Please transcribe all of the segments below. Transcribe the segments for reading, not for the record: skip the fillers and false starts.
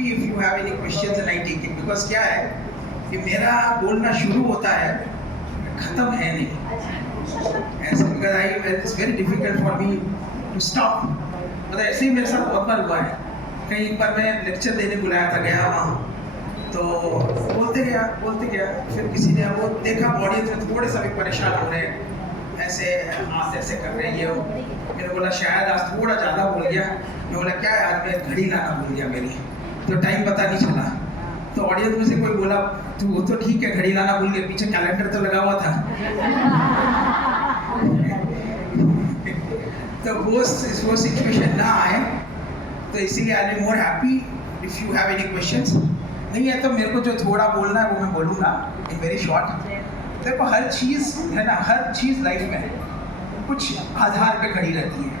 happy if you have any questions and I take it, because क्या है कि मेरा बोलना शुरू होता है, खत्म है नहीं ऐसे, because it's very difficult for me to stop. मतलब ऐसे ही मेरे साथ बहुत बार हुआ है. कहीं एक बार मैं लेक्चर देने बुलाया था, गया वहाँ, तो बोलते गया, फिर किसी ने वो देखा ऑडियंस में थोड़े सा भी परेशान हो रहे हैं, ऐसे हाथ ऐसे कर रहे हैं ये. मैंने बोला शायद आज थोड़ा ज़्यादा बोल गया. मैं बोला क्या है, आज मैं घड़ी लाना भूल गया मेरी, तो टाइम पता नहीं चला. तो ऑडियंस में से कोई बोला तू वो तो ठीक है घड़ी लाना भूल गया, पीछे कैलेंडर तो लगा हुआ था. तो वो सिचुएशन ना आए, तो इसीलिए I am more happy if you have any questions. नहीं है तो मेरे को जो थोड़ा बोलना है वो मैं बोलूँगा इन वेरी शॉर्ट. देखो हर चीज़ है ना, हर चीज़ लाइफ में कुछ आधार पे खड़ी रहती है.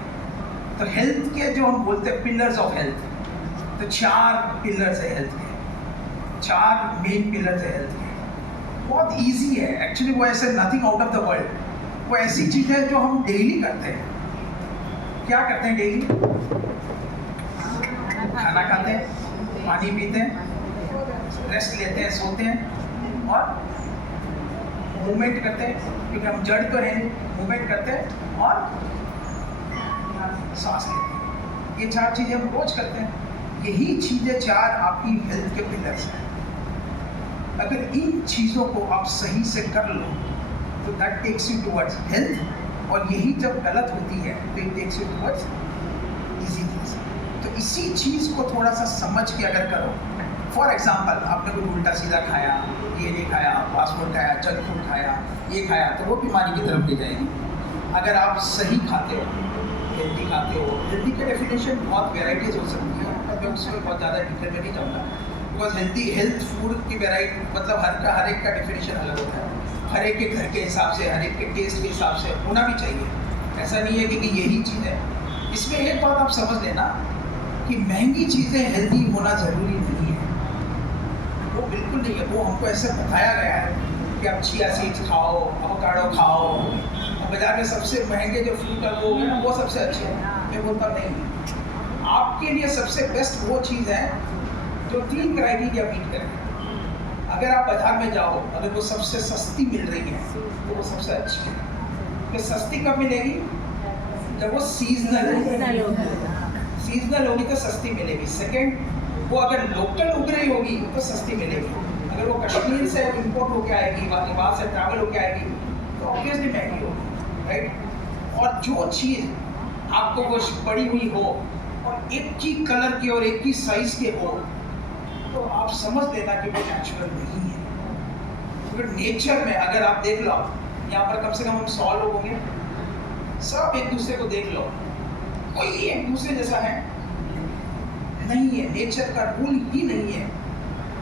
तो हेल्थ के जो हम बोलते हैं पिलर्स ऑफ हेल्थ, तो 4 पिलर्स है हेल्थ के, 4 मेन पिलर्स है हेल्थ के. बहुत इजी है एक्चुअली, वो ऐसे nothing out of the world. वो ऐसी चीज़ है जो हम डेली करते हैं. क्या करते हैं डेली? खाना खाते हैं, पानी पीते हैं, रेस्ट लेते हैं, सोते हैं और मूवमेंट करते हैं, क्योंकि हम जड़ तो है नहीं. मूवमेंट करते हैं और सांस लेते हैं. ये 4 चीज़ें हम रोज करते हैं. यही चीज़ें 4 आपकी हेल्थ के पिलर्स हैं. अगर इन चीज़ों को आप सही से कर लो तो that takes you towards health. और यही जब गलत होती है तो it takes you towards disease. तो इसी चीज़ को थोड़ा सा समझ के अगर करो, फॉर एग्जाम्पल आपने कोई उल्टा सीधा खाया, ये नहीं खाया, फास्ट फूड खाया, जंक फूड खाया, ये खाया, तो वो बीमारी की तरफ ले जाएगी. अगर आप सही खाते हो, हेल्दी खाते हो, हेल्दी की डेफिनेशन बहुत वेराइटीज़ हो सकती है, मैं उसमें बहुत ज़्यादा डिटेल में नहीं जाऊँगा, बिकॉज हेल्थ फूड की वेराइटी मतलब हर एक का डेफिनेशन अलग होता है. हर एक के घर के हिसाब से, हर एक के टेस्ट के हिसाब से होना भी चाहिए. ऐसा नहीं है कि यही चीज़ है. इसमें एक बात आप समझ लेना कि महंगी चीज़ें हेल्दी होना ज़रूरी नहीं है. वो बिल्कुल नहीं है. वो हमको ऐसे बताया गया है कि आप चिया सीड्स खाओ, एवोकाडो खाओ, बाजार में सबसे महंगे जो फ्रूट है वो है ना, वो सबसे अच्छे हैं. मैं बोलता नहीं, आपके लिए सबसे बेस्ट वो चीज़ है जो 3 क्राइटेरिया मीट करे. अगर आप बाजार में जाओ, अगर वो सबसे सस्ती मिल रही है तो वो सबसे अच्छी है. तो सस्ती कब मिलेगी? जब वो सीजनल होगी तो सस्ती मिलेगी. सेकेंड, वो अगर लोकल उग रही होगी तो सस्ती मिलेगी. अगर वो कश्मीर से इम्पोर्ट होकर आएगी, वहाँ से ट्रैवल होकर आएगी, तो ऑब्वियसली महंगी होगी, राइट. और जो चीज़ आपको वो पड़ी हुई हो और एक ही कलर की और एक ही साइज के हो, तो आप समझ लेना कि वो नेचुरल नहीं है. तो नेचर में अगर आप देख लो, यहाँ पर कम से कम हम 100 लोग होंगे, सब एक दूसरे को देख लो, कोई एक दूसरे जैसा है नहीं है. नेचर का रूल ही नहीं है.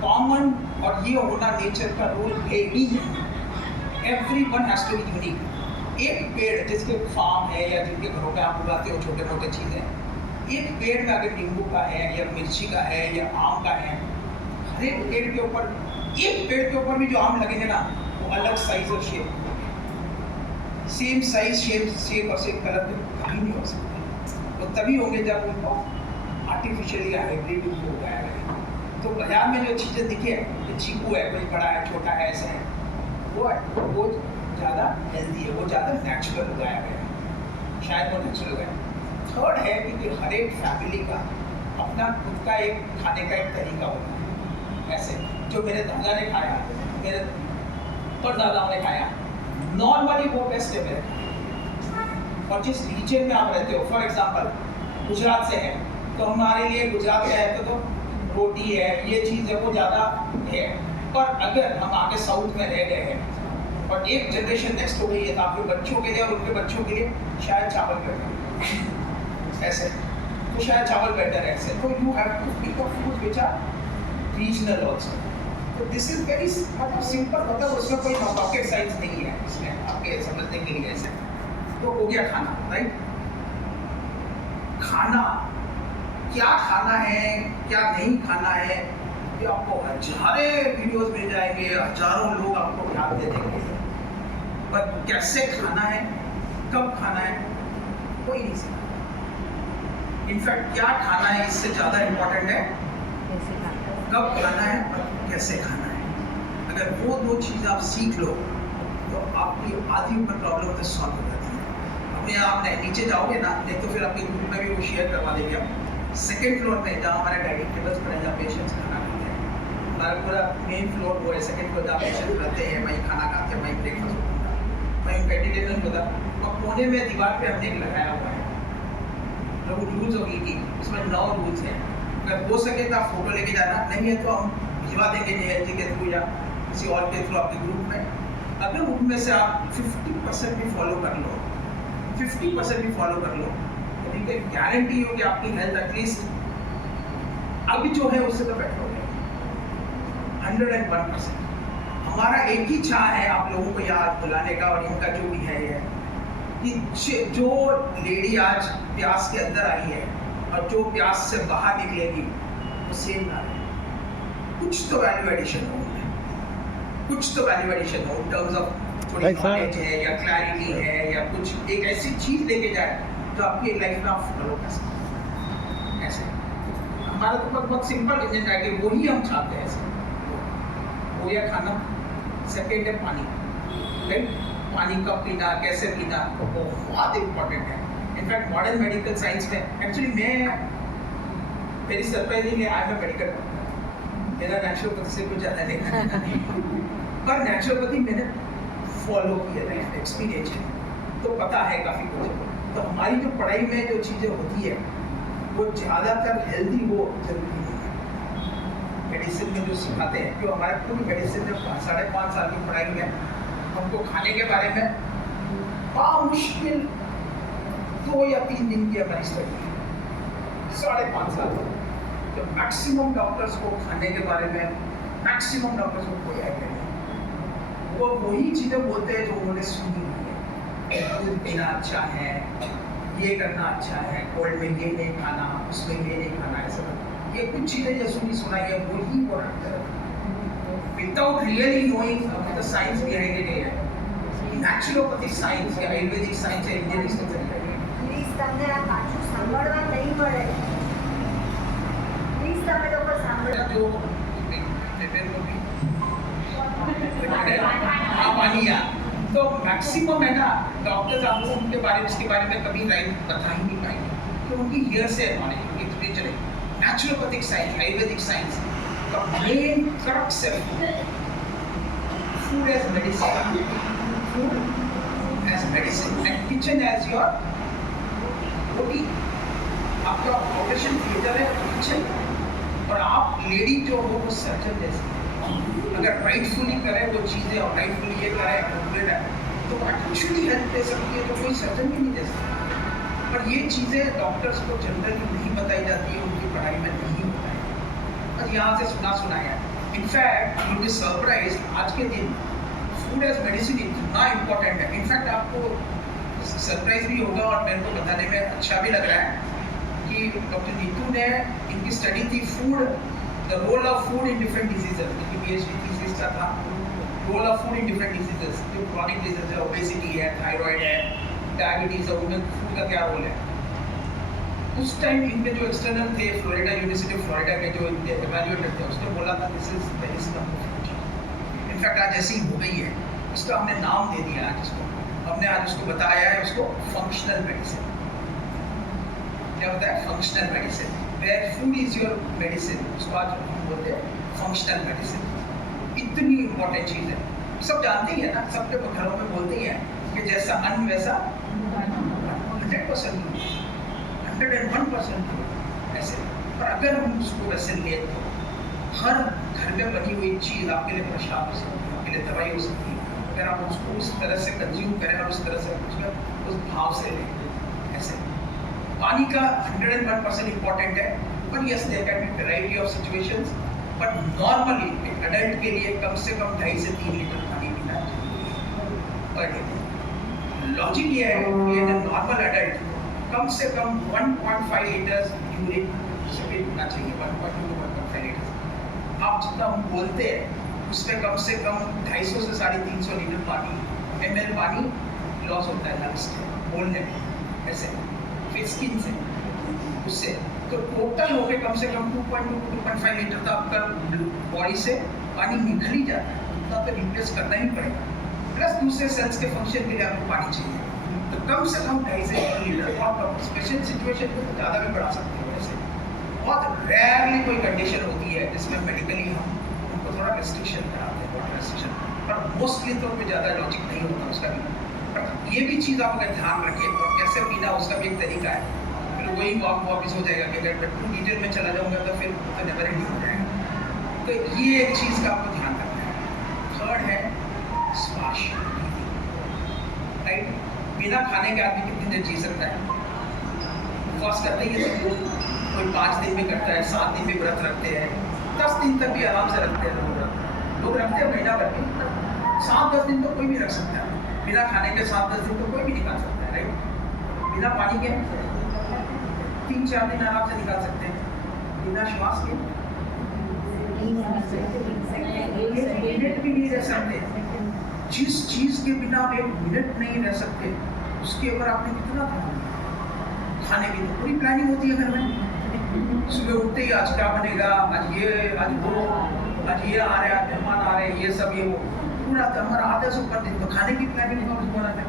कॉमन और ये होना नेचर का रूल है ही नहीं. Everyone has to be unique. एक पेड़ जिसके फार्म है या जिनके घरों पे आप उगाते हो छोटे मोटे चीज़ें, एक पेड़ में अगर नींबू का है या मिर्ची का है या आम का है, हर एक पेड़ के ऊपर, एक पेड़ के ऊपर भी जो आम लगेंगे ना, वो अलग साइज और शेप, सेम साइज शेप और सेम कलर में कभी नहीं हो सकते. तो तभी होंगे जब उनको आर्टिफिशियली हाइब्रिड उनको उगाया गया. तो बाजार में जो चीज़ें दिखे, तो चीकू है, कोई बड़ा है, छोटा है, ऐसा है, वो ज़्यादा हेल्दी है, वो ज़्यादा नेचुरल उगाया गया है, शायद वो नेचुरल उगाया. थर्ड है कि हर एक फैमिली का अपना खुद का एक खाने का एक तरीका होता है. ऐसे जो मेरे दादा ने खाया, मेरे परदादाओं ने खाया, नॉर्मली वो बेस्ट है मेरे. और जिस रीजन में आप रहते हो, फॉर एग्जांपल गुजरात से है, तो हमारे लिए गुजरात में है तो रोटी है, ये चीज़ है, वो ज़्यादा है. पर अगर हम आगे साउथ में रह गए हैं और एक जनरेशन नेक्स्ट हो गई है, तो आपके बच्चों के लिए और उनके बच्चों के लिए शायद चावल बेटर ऐसे, तो शायद चावल बेटर है ऐसे. तो you have to pick up food which are regional also. तो दिस इज वेरी सिंपल. मतलब उसमें कोई रॉकेट साइंस नहीं है इसमें, आपके समझने के लिए ऐसे. तो हो गया खाना, राइट. खाना क्या खाना है, क्या नहीं खाना है, ये आपको हजारों वीडियोस मिल जाएंगे, हजारों लोग आपको ज्ञान दे देंगे. पर कैसे खाना है, कब खाना है, कोई नहीं सिखा. इनफैक्ट क्या खाना है इससे ज़्यादा इम्पोर्टेंट है कब खाना है और कैसे खाना है। अगर वो दो चीज़ आप सीख लो तो आपकी आधी ऊपर प्रॉब्लम तो सॉल्व हो जाती है। अपने आप नीचे जाओगे ना, नहीं तो फिर आपके ग्रुप में भी वो शेयर करवा देंगे हम। सेकेंड फ्लोर में जहाँ हमारे डाइनिंग टेबल्स पड़े, जहाँ पेशेंट्स खाना खाते हैं, हमारा पूरा मेन फ्लोर वो है। सेकेंड फ्लोर जहाँ पेशेंट्स रहते हैं, वहीं खाना खाते हैं, वहीं ब्रेकफास्ट होता है, वहीं वेजिटेरियन होता है। और कोने में दीवार पे हमने एक लगाया हुआ है रूल्स ऑफ ईटिंग, उसमें 9 रूल्स हैं। अगर हो सके तो आप फोटो लेके जाना, नहीं है तो हम भिजवा देंगे JLG के थ्रू या किसी और के थ्रू आपके ग्रुप में। अगर उनमें से आप 50% भी फॉलो कर लो, 50% भी फॉलो कर लो, तो ठीक है, गारंटी हो कि आपकी हेल्थ एटलीस्ट अभी जो है उससे तो बेटर हो जाएगी 101%। हमारा एक ही चाह है आप लोगों को याद बुलाने का, और इनका जो भी है ये कि जो लेडी आज प्यास के अंदर आई है और जो प्यास से बाहर निकलेगी वो सेम ना रहे। कुछ तो वैल्यू एडिशन हो, कुछ तो वैल्यू एडिशन हो इन टर्म्स ऑफ थोड़ी नॉलेज है या क्लैरिटी है या कुछ एक ऐसी चीज लेके जाए जो आपकी लाइफ में आप फॉलो कर सकते। ऐसे हमारा तो बहुत सिंपल एजेंडा है कि वही हम चाहते हैं। ऐसे हो या खाना, सेकेंड है पानी, राइट? पानी कब पीना, कैसे पीना बहुत इम्पोर्टेंट है। इनफैक्ट मॉडर्न मेडिकल साइंस में एक्चुअली मेरी surprisingly I am medical doctor, मेरा नेचुरोपैथी से कुछ ज़्यादा नहीं पर नेचुरोपैथी मैंने फॉलो किया लाइफ एक्सपीरियंस है तो पता है काफ़ी कुछ। तो हमारी जो पढ़ाई में जो चीज़ें होती है वो ज़्यादातर हेल्दी हो जरूरी नहीं है। मेडिसिन में जो सिखाते हैं, जो हमारे पूरी मेडिसिन में 5.5 साल की पढ़ाई में हमको खाने के बारे में मुश्किल 2 या 3 दिन की हमारी स्टडी है, 5.5 साल। तो मैक्सिमम डॉक्टर्स को खाने के बारे में मैक्सिमम डॉक्टर्स को कोई आइडिया नहीं। वो वही चीज़ें बोलते हैं जो उन्होंने सुनी हुई है। दूध पीना अच्छा है, ये करना अच्छा है, कोल्ड में ये नहीं खाना, उसमें ये नहीं खाना, ऐसा ये कुछ चीज़ें जो सुनाई है वही वो रखते हैं without really knowing the science behind it. Naturopathic science या आयुर्वेदिक साइंस या इंडियन પ્લીઝ તમને આ પાછું સાંભળવા નહીં મળે, પ્લીઝ તમે લોકો સાંભળો जो पानिया तो मैक्सिमम है ना डॉक्टर्स आपको उनके बारे में इसके बारे में कभी राइट बता ही नहीं पाएंगे, तो उनकी हियर से नॉलेज उनकी एक्सपीरियंस चले। नेचुरोपैथिक साइंस, आयुर्वेदिक साइंस का मेन क्रक्स है food as medicine, food as medicine and kitchen as your body. आपका ऑपरेशन थिएटर है किचन, और आप लेडी जो हो वो सर्जन जैसी अगर राइटफुली करे वो चीज़ें और राइटफुली ये करे एक्यूरेट है तो एक्चुअली हेल्प दे सकती है, तो कोई सर्जन भी नहीं दे सकता। पर ये चीज़ें डॉक्टर्स को जनरली नहीं बताई जाती है, उनकी पढ़ाई में नहीं होता है, बस यहाँ से सुना है। इनफैक्ट यू बी सरप्राइज आज के दिन फूड एज मेडिसिन इतना इम्पोर्टेंट है। इनफैक्ट आपको सरप्राइज भी होगा और मेरे को बताने में अच्छा भी लग रहा है कि डॉक्टर नीतू ने इनकी स्टडी थी food, the role of food in different diseases, इनकी PhD थीसिस था role of food in different diseases, जो क्रॉनिक डिजीज है, ओबेसिटी है, थायराइड है, डायबिटीज है, उनमें फूड का क्या रोल है। उस टाइम इनके जो एक्सटर्नल थे फ्लोरिडा यूनिवर्सिटी ऑफ फ्लोरिडा के जो इनके इवैल्यूएटर थे उसने बोला था this is medicine of the future. In fact आज ऐसी हो गई है, उसका हमने नाम दे दिया आज उसको, हमने आज उसको बताया है उसको फंक्शनल मेडिसिन। क्या होता है functional medicine, where food is your medicine, उसको आज हम बोलते हैं फंक्शनल मेडिसिन। इतनी इंपॉर्टेंट चीज़ है, सब जानते ही है ना, सबके घरों में बोलते ही हैं कि जैसा अन्न वैसा 100% 101% ऐसे। पर अगर हम उसको वैसे लें तो हर घर में बनी हुई चीज़ आपके लिए प्रसाद हो सकती है, आपके लिए दवाई हो सकती है, अगर आप उसको उस तरह से कंज्यूम करें और उस तरह से उसमें उस भाव से लें ऐसे। पानी का 101% इम्पॉर्टेंट है, पर yes there can be variety of situations, but normally एक अडल्ट के लिए कम से कम 2.5 से 3 लीटर पानी पीना चाहिए पर डे। लॉजिक ये है कि नॉर्मल अडल्ट कम से कम 1.5 लीटर्स यूरिन पीना चाहिए, 1.2 to 1.5 लीटर। आप जितना हम बोलते हैं उसमें कम से कम 250 से 350 लीटर पानी ml पानी लॉस होता है लंग्स के बोलने में ऐसे, फिर स्किन से, उससे तो टोटल हो के कम से कम 2.2 to 2.5 लीटर तक आपका बॉडी से पानी निकल ही जाता है, उतना तो रिप्लेस करना ही पड़ेगा। प्लस दूसरे सेल्स के फंक्शन के लिए आपको पानी चाहिए, तो कम से कम 2.5 से 3 लीटर। और स्पेशल सिचुएशन में तो ज़्यादा भी बढ़ा सकते हो। वैसे बहुत रेयरली कोई कंडीशन होती है जिसमें मेडिकली हम उनको थोड़ा रेस्ट्रिक्शन कराते हैं, वाटर रेस्ट्रिक्शन, पर मोस्टली तो कोई ज़्यादा लॉजिक नहीं होता उसका भी। पर ये भी चीज़ आप अगर ध्यान रखें और कैसे पीना उसका भी एक तरीका है। फिर वही वापस हो जाएगा कि अगर मैं टू डिटेल में चला जाऊँगा तो फिर तो नेवर एंडिंग हो जाएगा। तो ये एक चीज़ का आपको ध्यान रखना है। थर्ड है श्वास, राइट। बिना खाने के आदमी कितनी देर जी सकता है? उपवास करते ही सब लोग, कोई 5 दिन भी करता है, 7 दिन भी व्रत रखते हैं, 10 दिन तक भी आराम से रखते हैं लोग रखते हैं महीना भर के। 7-10 दिन तो कोई भी रख सकता है बिना खाने के, 7-10 दिन तो कोई भी निकाल सकता है, राइट। बिना पानी के 3-4 दिन आराम से निकाल सकते हैं, बिना श्वास के मिनट भी नहीं रह सकते। जिस चीज़ के बिना आप 1 मिनट नहीं रह सकते, उसके ऊपर आपने कितना ध्यान। खाने की तो पूरी प्लानिंग होती है घर में, सुबह उठते ही आज क्या बनेगा, आज ये, आज वो, आज ये आ रहे हैं, मेहमान आ रहे हैं, ये सब ये वो, पूरा हमारा आधा से ऊपर दिन तो खाने की प्लानिंग होना है।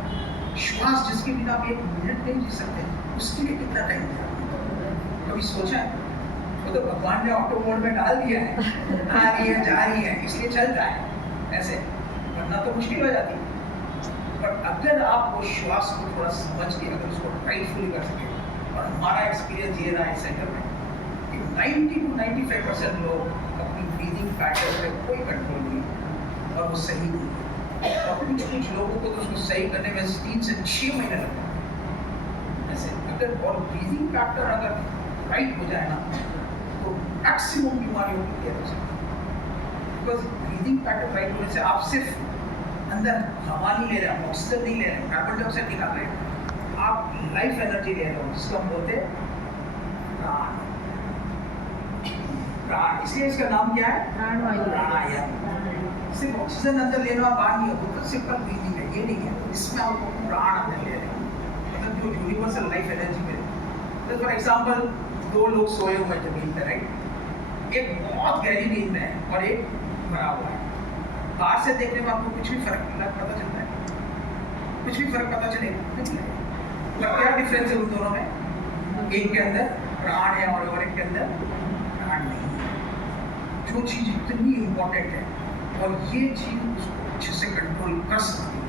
श्वास जिसके बिना आप 1 मिनट नहीं जी सकते, उसके लिए कितना टाइम दिया? कभी सोचा है? वो तो भगवान ने ऑटो मोड में डाल दिया है, आ रही है जा रही है इसलिए चलता है ऐसे, वरना तो मुश्किल हो जाती है। पर अगर आप वो श्वास को थोड़ा समझ के अगर उसको राइटफुली कर सके, और हमारा एक्सपीरियंस ये रहा है सेंटर में कि 90 to 95% लोग अपनी ब्रीदिंग पैटर्न पे कोई कंट्रोल नहीं और वो सही नहीं है। और कुछ लोगों को तो उसको सही करने में 3 से 6 महीने लगते हैं ऐसे। अगर और ब्रीदिंग पैटर्न अगर राइट हो जाए ना तो मैक्सिमम बीमारियों को क्लियर हो सकती है। बिकॉज ब्रीदिंग पैटर्न राइट होने से आप सिर्फ अंदर हवा नहीं ले रहे हैं, ऑक्सीजन नहीं ले रहे हैं, कार्बन डाइऑक्साइड निकाल रहे हैं, आप लाइफ एनर्जी ले रहे हो, जिसको हम बोलते हैं प्राण। प्राण, इसलिए इसका नाम क्या है? प्राणायाम। सिर्फ ऑक्सीजन अंदर लेना बाहर नहीं होता, तो सिंपल ब्रीदिंग है, ये नहीं है। इसमें आप प्राण अंदर ले रहे हैं, मतलब जो यूनिवर्सल लाइफ एनर्जी में। तो फॉर एग्जाम्पल 2 लोग सोए हुए हैं जमीन पर, राइट। एक बहुत गहरी नींद में है और एक मरा हुआ है। बाहर से देखने में आपको कुछ भी फर्क पता चलता है? कुछ भी फर्क पता चलेगा? पर क्या डिफरेंस है उन दोनों में? एक के अंदर प्राण है और एक के अंदर प्राण नहीं है। जो चीज़ इतनी इम्पोर्टेंट है और ये चीज़ उसको अच्छे से कंट्रोल कर सकती है।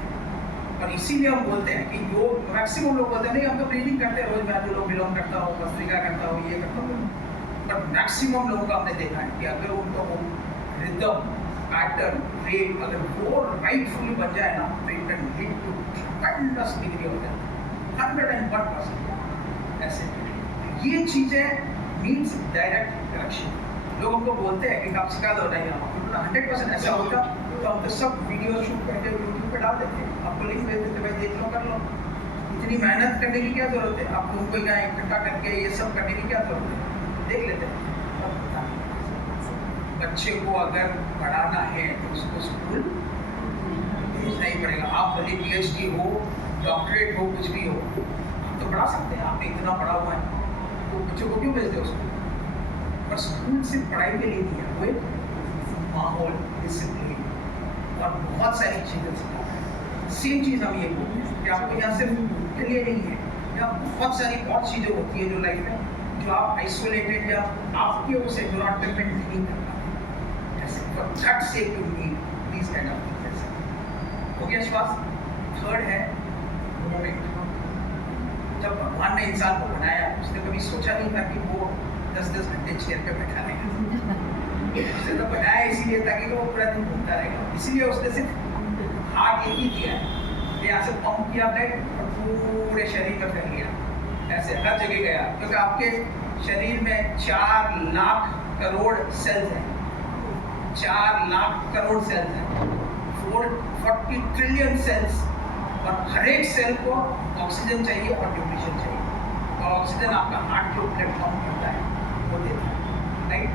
और इसीलिए हम बोलते हैं कि योग, मैक्सिमम लोग बोलते हैं नहीं हम तो ब्रीदिंग करते हैं रोज, मैं जो लोग बिलोंग करता हूँ, भस्त्रिका करता हूँ, ये करता हूँ, पर मैक्सिमम लोगों का हमने देखा है कि अगर उनका वो रिदम, पैटर्न, रेट अगर वो राइटफुली बन जाए ना, तो it can lead to tremendous degree of health, 101% ऐसे। ये चीज़ें मीन्स डायरेक्ट कनेक्शन। लोग हमको बोलते हैं कि आप सिखा दो, नहीं हम 100% ऐसा होता तो हम तो सब वीडियो शूट करके यूट्यूब पे डाल देते, आपको लिंक भेज देते, भाई देख लो, कर लो। इतनी मेहनत करने की क्या जरूरत है? आप उनको यहाँ इकट्ठा करके ये सब करने की क्या जरूरत है? देख लेते हैं। बच्चे को अगर पढ़ाना है तो उसको स्कूल भेजना ही पड़ेगा। आप भले PhD हो, डॉक्टरेट हो, कुछ भी हो, आप तो पढ़ा सकते हैं, आपने इतना पढ़ा हुआ है, तो बच्चों को क्यों भेजते हो स्कूल? पर स्कूल सिर्फ पढ़ाई के लिए नहीं है, वो एक माहौल, डिसिप्लिन और बहुत सारी चीज़ें सिखाता है। सेम चीज़ हम ये बोलते हैं कि आपको यहाँ सिर्फ के लिए नहीं है, यहाँ बहुत सारी बहुत चीज़ें होती है जो लाइफ में, जो आप आइसोलेटेड या आपके उस एनवायरनमेंट में नहीं कर पाते। ऐसे for that sake you need these kind of things. हो गया श्वास। थर्ड है मोमेंट। जब भगवान ने इंसान को बनाया, उसने कभी सोचा नहीं था कि वो 10-10 घंटे चेयर पे बैठा रहेगा। उसने तो बनाया इसीलिए ताकि वो पूरा दिन घूमता रहेगा। इसीलिए उसने सिर्फ हार्ट एक ही दिया है, यहाँ से पंप किया ब्लड और पूरे शरीर में फैल गया, ऐसे हर जगह गया। क्योंकि आपके शरीर में 4 लाख करोड़ सेल्स हैं, 4 लाख करोड़ सेल्स हैं, 40 ट्रिलियन सेल्स, और हर एक सेल को ऑक्सीजन चाहिए और न्यूट्रिशन चाहिए। और ऑक्सीजन आपका हार्ट जो ब्लड पंप करता है वो देता है, राइट।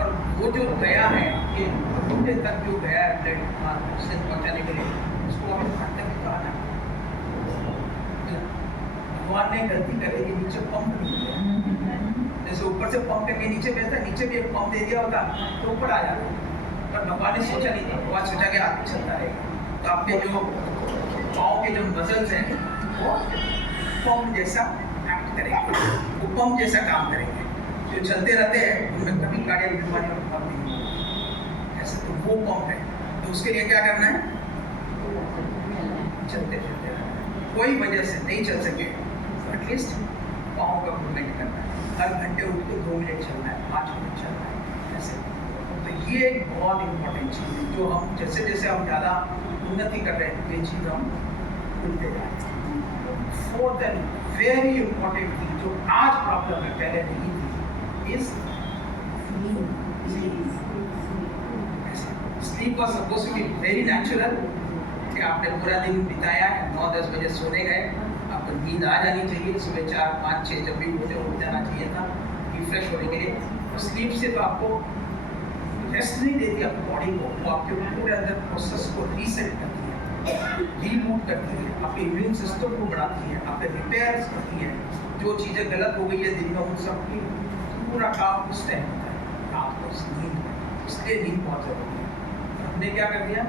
और वो जो गया है ये घुटने तक जो गया है ब्लड ऑक्सीजन पहुँचाने के लिए, उसको अभी हार्ट तक तो आना। भगवान ने गलती करी कि नीचे पंप नहीं किया, जैसे ऊपर से पंप करके नीचे बहता, नीचे भी एक पंप दे दिया होता तो ऊपर आ जाता, पर भगवान ने सोचा नहीं था, भगवान सोचा कि आगे चलता रहेगा। तो आपके जो पाँव के जो मसल्स हैं वो पंप जैसा एक्ट करेंगे, वो पंप जैसा काम करेंगे, जो चलते रहते हैं उनमें कभी कार्डियक बीमारी का उत्पन्न नहीं होगा। ऐसे तो वो पंप है, तो उसके लिए क्या करना है, चलते चलते रहना। कोई वजह से नहीं चल सके तो एटलीस्ट पाँव का मूवमेंट करना है, हर घंटे उठ के 2 मिनट चलना है, 5 मिनट चलना है ऐसे। तो ये एक बहुत इम्पोर्टेंट चीज़ है जो हम जैसे जैसे हम ज़्यादा उन्नति कर रहे हैं, ये चीज़ हम भूलते जा रहे हैं। Fourth and very important thing जो आज प्रॉब्लम है, पहले नहीं थी, is sleep was suppose to be very natural, कि आपने पूरा दिन बिताया, 9-10 बजे सोने गए, आपको नींद आ जानी चाहिए, सुबह 4, 5, 6 जब भी उठे उठ जाना चाहिए था रिफ्रेश होने के लिए। तो स्लीप से तो आपको रेस्ट नहीं देती आपकी बॉडी को, वो आपके पूरे अंदर प्रोसेस को रीसेट करती है, रीबूट करती है, आपके इम्यून सिस्टम को बढ़ाती है, आपके रिपेयर्स करती है, जो चीज़ें गलत हो गई है दिन में उन सब की पूरा काम उस टाइम होता है, रात को नींद, इसलिए नींद बहुत जरूरी है। तो हमने क्या कर दिया,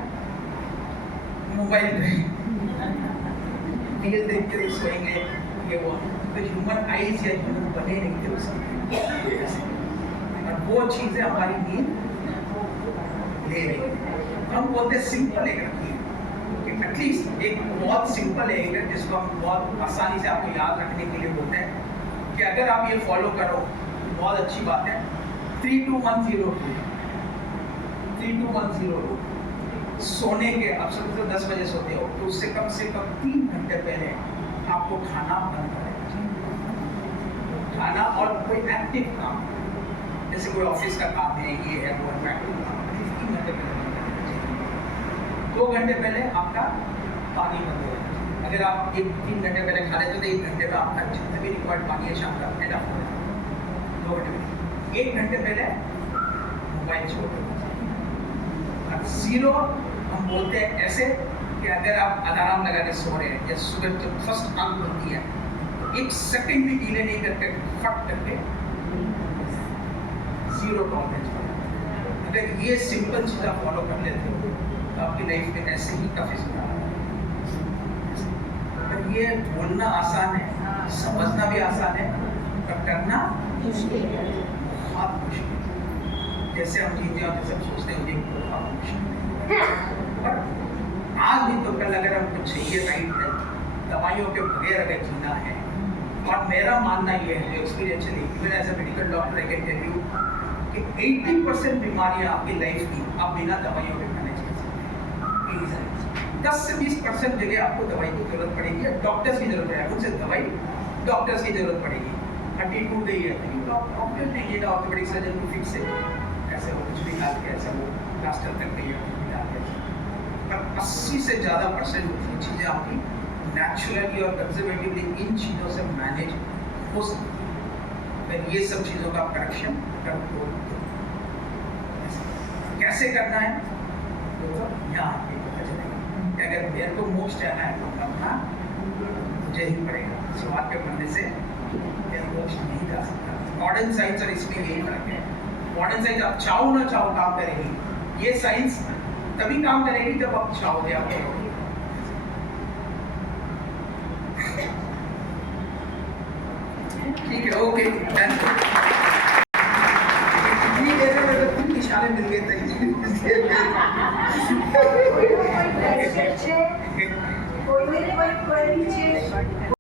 मोबाइल रील देखते हुए सोएंगे, ये वो, तो ह्यूमन आइज या ह्यूमन बने नहीं थे उसके, और वो चीज़ें हमारी नींद ले रही है। हम बोलते सिंपल एक रखिए, कि एटलीस्ट एक बहुत सिंपल एक है जिसको हम बहुत आसानी से आपको याद रखने के लिए बोलते हैं कि अगर आप ये फॉलो करो तो बहुत अच्छी बात है। 3-2-1-0 3-2-1-0 सोने के, अब सबसे 10 बजे सोते हो तो उससे कम 3 घंटे पहले आपको खाना बंद करना चाहिए। खाना और कोई एक्टिव काम, जैसे कोई ऑफिस का काम है, ये है वो है, एक्टिव काम 3 घंटे पहले बंद करना चाहिए। 2 घंटे पहले आपका पानी बंद हो जाना चाहिए। अगर आप 3 घंटे पहले खा लेते तो 1 घंटे में आपका जितना भी रिक्वायर्ड पानी है शाम का एड अप हो जाएगा। 2 घंटे पहले, 1 घंटे पहले मोबाइल छोड़ देना चाहिए। 0 हम बोलते हैं ऐसे कि अगर आप अलार्म लगा के सो रहे हैं या सुबह जब फर्स्ट आंख खुलती है तो 1 सेकंड भी डिले नहीं करके फट करके 0 टॉलरेंस पर। अगर ये सिंपल चीज़ आप फॉलो कर लेते हो तो आपकी लाइफ में ऐसे ही काफ़ी सुधार आएगा। पर ये बोलना आसान है, समझना भी आसान है, पर करना मुश्किल है, बहुत मुश्किल। जैसे हम जीते हैं जैसे हम सोचते हैं उन्हें बहुत मुश्किल है। पर आज भी तो कल अगर हमको चाहिए राइट हेल्थ, दवाइयों के बगैर अगर जीना है, और मेरा मानना ये है experientially, even as a medical doctor I can tell you कि 80% बीमारियां आपकी लाइफ की आप बिना दवाइयों के मैनेज कर सकते हैं। 10 से 20% जगह आपको दवाई की जरूरत पड़ेगी, डॉक्टर्स की जरूरत है, उनसे दवाई डॉक्टर्स की जरूरत पड़ेगी। हड्डी टूट गई है तो डॉक्टर नहीं, ये ऑर्थोपेडिक सर्जन को फिक्स है, ऐसे वो कुछ भी डाल के ऐसे वो प्लास्टर तक गई है डाल के। पर 80 से ज़्यादा % चीज़ें आपकी नेचुरली और कंजर्वेटिवली इन चीज़ों से मैनेज हो सकती है। अगर ये सब चीज़ों का करेक्शन कर दो, कैसे करना है तो यहाँ आपको पता चलेगा कि अगर मेरे को मोक्ष जाना है तो करना मुझे ही पड़ेगा, शुरुआत के पढ़ने से मोक्ष नहीं जा सकता। मॉडर्न साइंस और इसमें यही फर्क है। मॉडर्न साइंस आप चाहो ना चाहो काम करेगी, ये साइंस तभी काम करेगी जब आप चाहोगे, आप करोगे। ठीक है, ओके, डन। इतनी देर में तो 3 निशाने मिल गए थे। कोई क्वेश्चन है, कोई क्वेरी है।